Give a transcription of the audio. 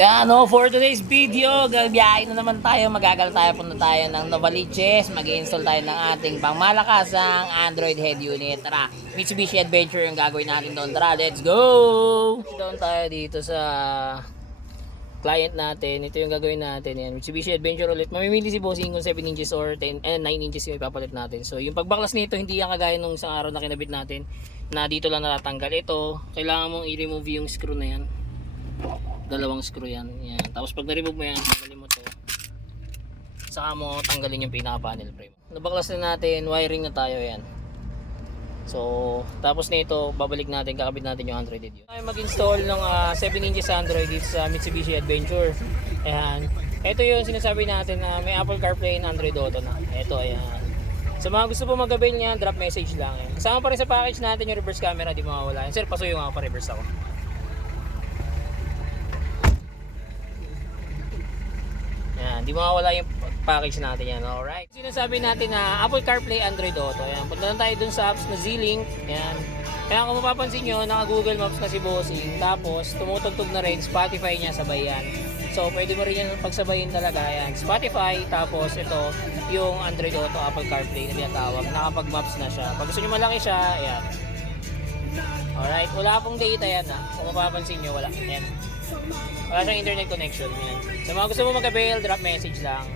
Ano, for today's video, gagayain na naman tayo. Magagal tayo, punta tayo ng Novaliches. Mag-install tayo ng ating pangmalakasang Android head unit. Tara, Mitsubishi Adventure yung gagawin natin doon. Tara, let's go! Doon tayo dito sa client natin. Ito yung gagawin natin. Yan, Mitsubishi Adventure ulit. Mamimili si Bossing kung 7 inches or 9 inches yung ipapalit natin. So, yung pagbaklas nito, hindi yan kagaya nung isang araw na kinabit natin na dito lang natatanggal. Ito, kailangan mong i-remove yung screw na yan. Dalawang screw yan. Yan. Tapos pag na-remove mo yan, tanggalin mo to. Saka mo tanggalin yung pinaka-panel frame. Nabaklas na natin, wiring na tayo yan. So, tapos nito, babalik natin, kakabit natin yung Android yun. Tayo mag-install ng 7 inches Android dito sa Mitsubishi Adventure. Ayan. Ito yung sinasabi natin na may Apple CarPlay and Android Auto na. Ito, ayan. Sa mga gusto po mag-avail niyan, drop message lang. Yan. Kasama pa rin sa package natin yung reverse camera, di mawawala. Sir, pasuyo nga pa, reverse ako. Yan, di mawawala yung package natin yan. Alright. Sinasabi natin na Apple CarPlay, Android Auto. Yan, punta lang tayo dun sa apps na Z-Link. Yan. Kaya kung mapapansin nyo, naka Google Maps na si Bossing. Tapos, tumutugtog na rin Spotify niya, sabay yan. So, pwede mo rin yan pagsabayin talaga. Yan, Spotify. Tapos, ito, yung Android Auto, Apple CarPlay na tinatawag. Nakapag-maps na siya. Pag gusto nyo malaki siya, yan. Alright. Wala pong data yan ha. Kung mapapansin nyo, wala. Yan. Wala siyang internet connection. Yan. Sa mga gusto mo mag-avail, drop message lang.